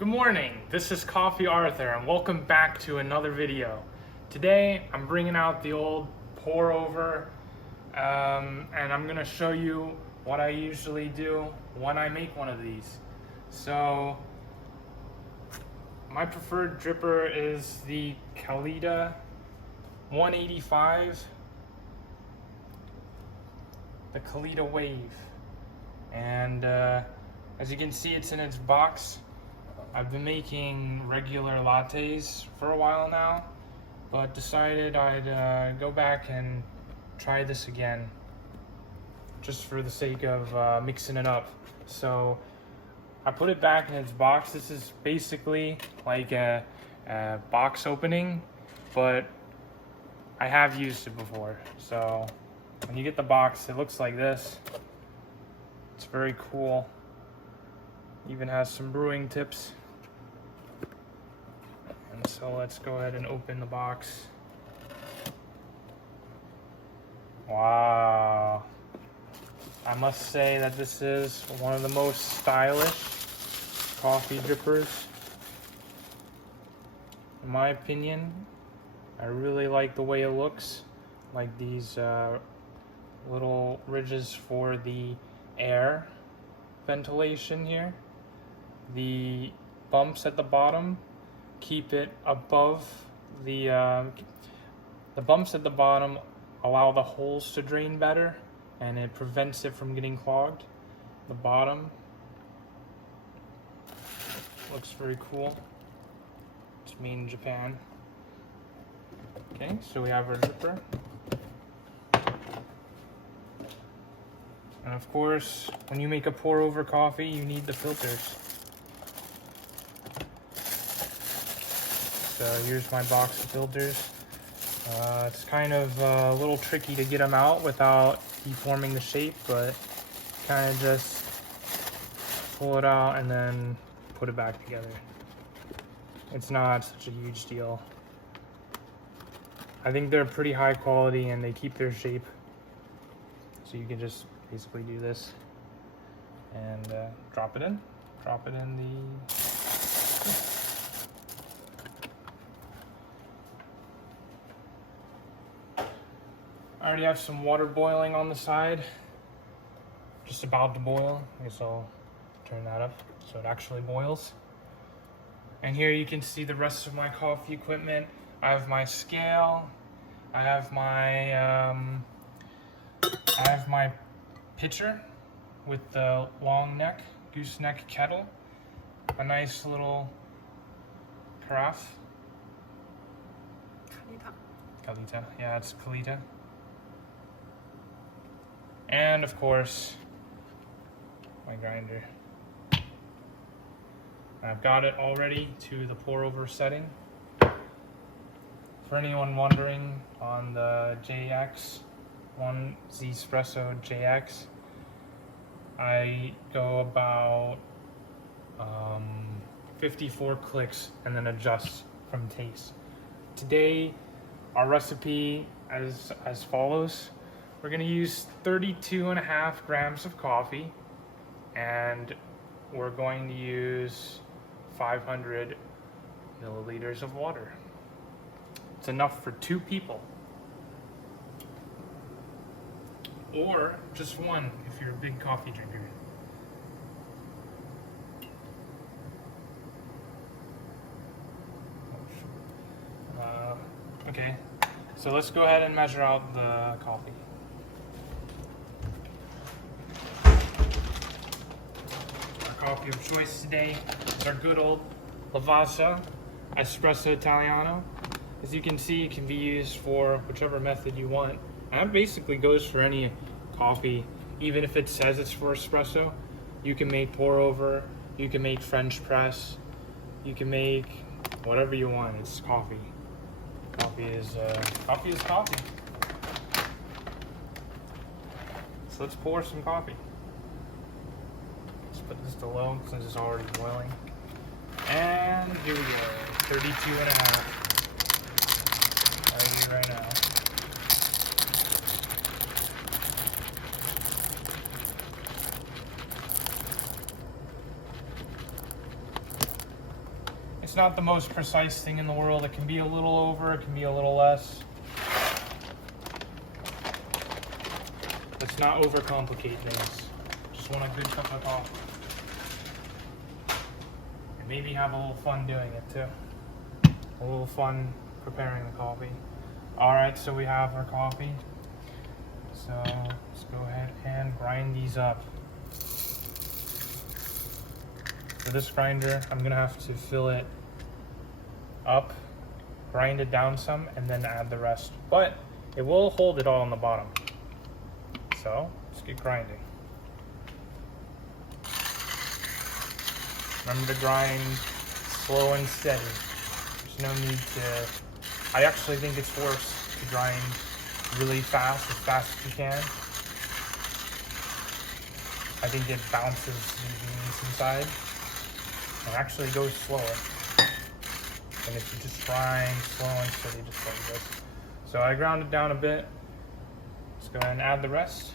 Good morning, this is Coffee Arthur and welcome back to another video. Today I'm bringing out the old pour over and I'm going to show you what I usually do when I make one of these. So my preferred dripper is the Kalita 185, the Kalita Wave, and as you can see, it's in its box. I've been making regular lattes for a while now, but decided I'd go back and try this again, just for the sake of mixing it up. So I put it back in its box. This is basically like a box opening, but I have used it before. So when you get the box, it looks like this. It's very cool. Even has some brewing tips. And so let's go ahead and open the box. Wow. I must say that this is one of the most stylish coffee drippers. In my opinion, I really like the way it looks. Like these little ridges for the air ventilation here. The bumps at the bottom keep it above the bumps at the bottom allow the holes to drain better, and it prevents it from getting clogged. The bottom looks very cool. It's made in Japan. Okay, so we have our dripper. And of course, when you make a pour over coffee, you need the filters. So here's my box of filters. It's kind of a little tricky to get them out without deforming the shape, but kind of just pull it out and then put it back together. It's not such a huge deal. I think they're pretty high quality and they keep their shape. So you can just basically do this and drop it in the I already have some water boiling on the side, just about to boil. I guess I'll turn that up so it actually boils. And here you can see the rest of my coffee equipment. I have my scale, I have my pitcher with the long neck, gooseneck kettle, a nice little carafe. Kalita, yeah, it's Kalita. And of course, my grinder. I've got it all ready to the pour over setting. For anyone wondering, on the JX, one Z-Espresso JX, I go about 54 clicks and then adjust from taste. Today, our recipe as follows. We're going to use 32.5 grams of coffee, and we're going to use 500 milliliters of water. It's enough for 2 people, or just one if you're a big coffee drinker. Okay, so let's go ahead and measure out the coffee. Coffee of choice today is our good old Lavazza Espresso Italiano. As you can see, it can be used for whichever method you want. And that basically goes for any coffee. Even if it says it's for espresso, you can make pour over, you can make French press, you can make whatever you want. It's coffee. Coffee is coffee. So let's pour some coffee. Put this to low since it's already boiling. And here we go, 32.5. Right now. It's not the most precise thing in the world. It can be a little over, it can be a little less. Let's not overcomplicate things. Just want a good cup of coffee. And maybe have a little fun doing it too. A little fun preparing the coffee. Alright, so we have our coffee. So let's go ahead and grind these up. For this grinder, I'm gonna have to fill it up, grind it down some, and then add the rest. But it will hold it all on the bottom. So let's get grinding. Remember to grind slow and steady. There's no need to, I actually think it's worse to grind really fast, as fast as you can. I think it bounces the beans inside and actually goes slower. And if you just grind slow and steady, just like this. So I ground it down a bit. Let's go ahead and add the rest.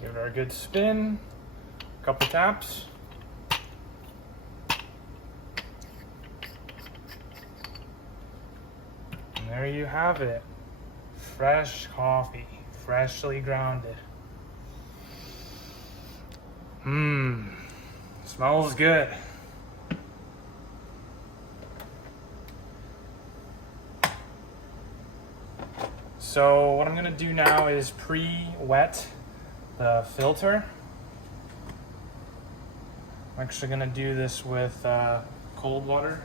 Give it a good spin, a couple taps. And there you have it. Fresh coffee, freshly grounded. Smells good. So what I'm gonna do now is pre-wet the filter. I'm actually gonna do this with cold water.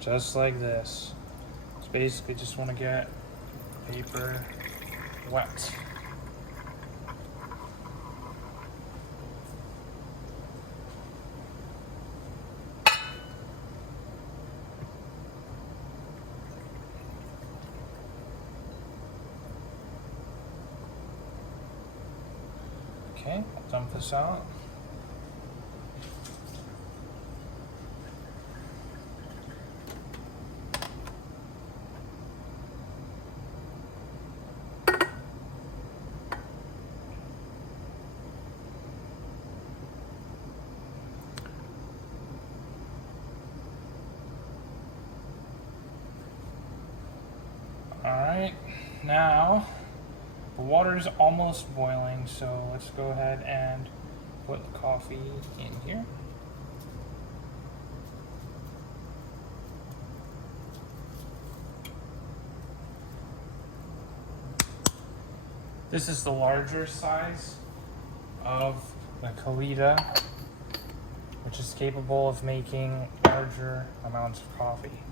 Just like this. It's basically just want to get paper wet. Okay, I'll dump this out. All right, now the water is almost boiling, so let's go ahead and put the coffee in here. This is the larger size of the Kalita, which is capable of making larger amounts of coffee,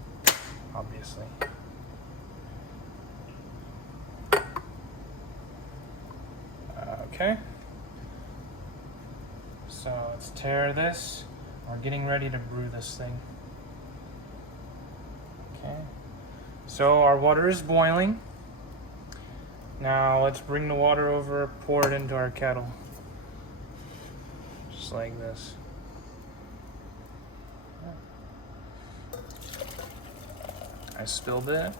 obviously. Okay, so let's Tare this. We're getting ready to brew this thing. Okay, so our water is boiling. Now let's bring the water over, pour it into our kettle. Just like this. I spilled it,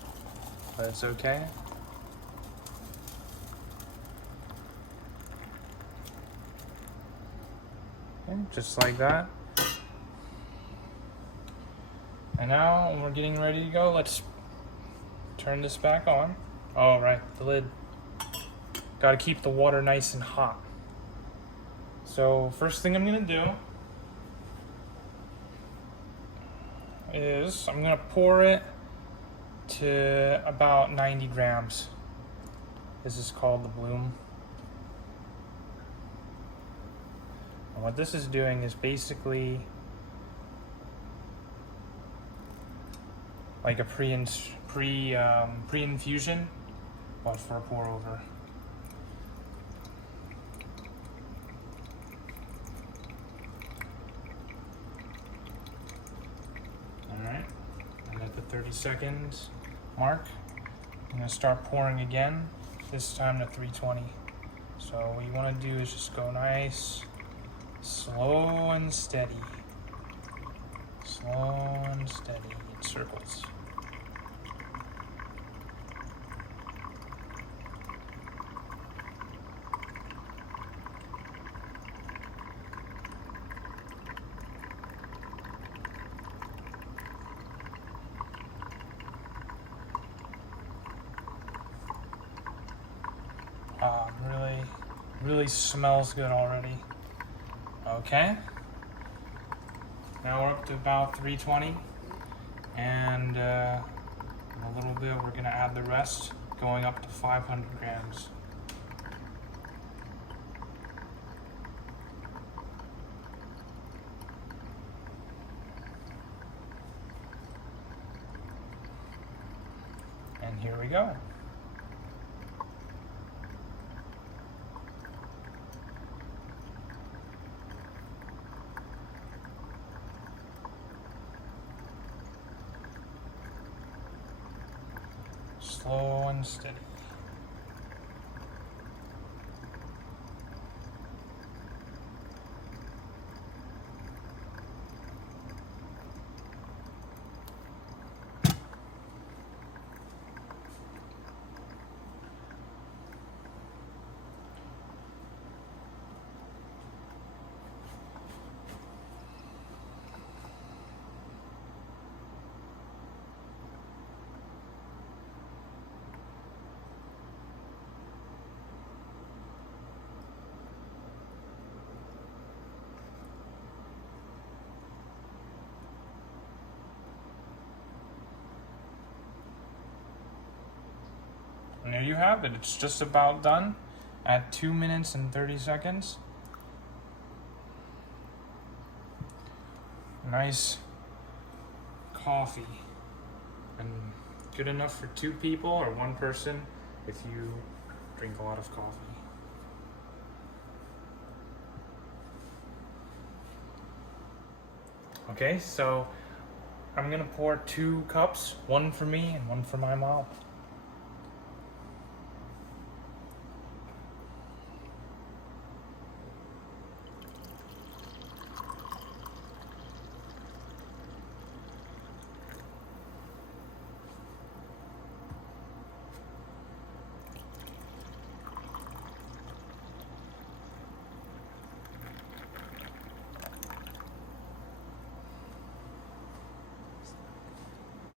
but it's okay. Okay, just like that. And now we're getting ready to go. Let's turn this back on. Oh, right, the lid. Gotta keep the water nice and hot. So first thing I'm gonna do is I'm gonna pour it to about 90 grams. This is called the bloom. And what this is doing is basically like a pre-infusion, but for a pour over. Alright, and at the 30 seconds mark, I'm going to start pouring again, this time to 320. So what you want to do is just go nice, slow and steady. Slow and steady in circles. Really smells good already. Okay. Now we're up to about 320, and in a little bit we're gonna add the rest, going up to 500 grams. And here we go. Slow and steady. And there you have it. It's just about done at 2 minutes and 30 seconds. Nice coffee, and good enough for 2 people or 1 person if you drink a lot of coffee. Okay, so I'm gonna pour 2 cups, 1 for me and 1 for my mom.